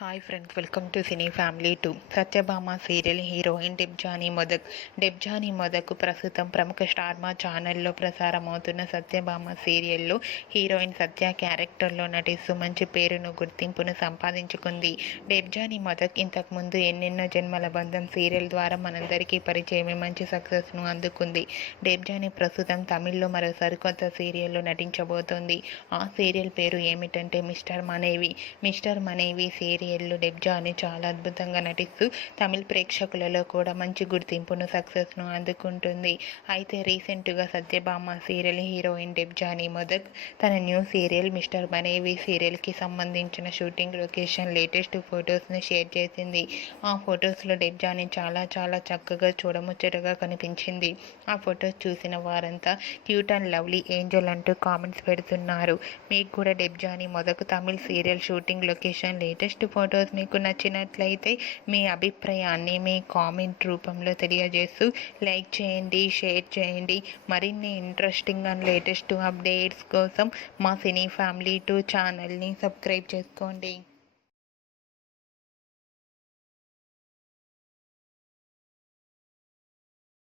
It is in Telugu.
Hi friends, welcome to cine family 2. Satyabhama serial heroine Debjani Modak ప్రస్తుతం ప్రముఖ స్టార్మా ఛానల్లో ప్రసారం అవుతున్న సత్యభామ సీరియల్లో హీరోయిన్ సత్య క్యారెక్టర్లో నటిస్తూ మంచి పేరును గుర్తింపును సంపాదించుకుంది. డెబ్జానీ మొదక్ ఇంతకుముందు ఎన్నెన్నో జన్మల బంధం సీరియల్ ద్వారా మనందరికీ పరిచయమే మంచి సక్సెస్ను అందుకుంది. డెబ్జానీ ప్రస్తుతం తమిళ్లో మరో సరికొత్త సీరియల్లో నటించబోతోంది. ఆ సీరియల్ పేరు ఏమిటంటే మిస్టర్ మనేవి సీరియల్ డెబ్జానీ చాలా అద్భుతంగా నటిస్తూ తమిళ ప్రేక్షకులలో కూడా మంచి గుర్తింపును సక్సెస్ను అందుకుంటుంది. అయితే రీసెంట్గా సత్యభామ సీరియల్ హీరోయిన్ డెబ్జానీ మొదక్ తన న్యూ సీరియల్ మిస్టర్ మనేవి సీరియల్కి సంబంధించిన షూటింగ్ లొకేషన్ లేటెస్ట్ ఫొటోస్ను షేర్ చేసింది. ఆ ఫొటోస్లో డెబ్జానీ చాలా చాలా చక్కగా చూడముచ్చటగా కనిపించింది. ఆ ఫొటోస్ చూసిన వారంతా క్యూట్ అండ్ లవ్లీ ఏంజల్ అంటూ కామెంట్స్ పెడుతున్నారు. మీకు కూడా Debjani Modak Tamil serial shooting location latest photos మీకు నచ్చినట్లయితే మీ అభిప్రాయాన్ని మీ కామెంట్ రూపంలో తెలియజేస్తూ లైక్ చేయండి, షేర్ చేయండి. మరిన్ని ఇంట్రెస్టింగ్ అండ్ లేటెస్ట్ అప్డేట్స్ కోసం మా సినీ ఫ్యామిలీ 2 ఛానల్ని సబ్స్క్రైబ్ చేసుకోండి.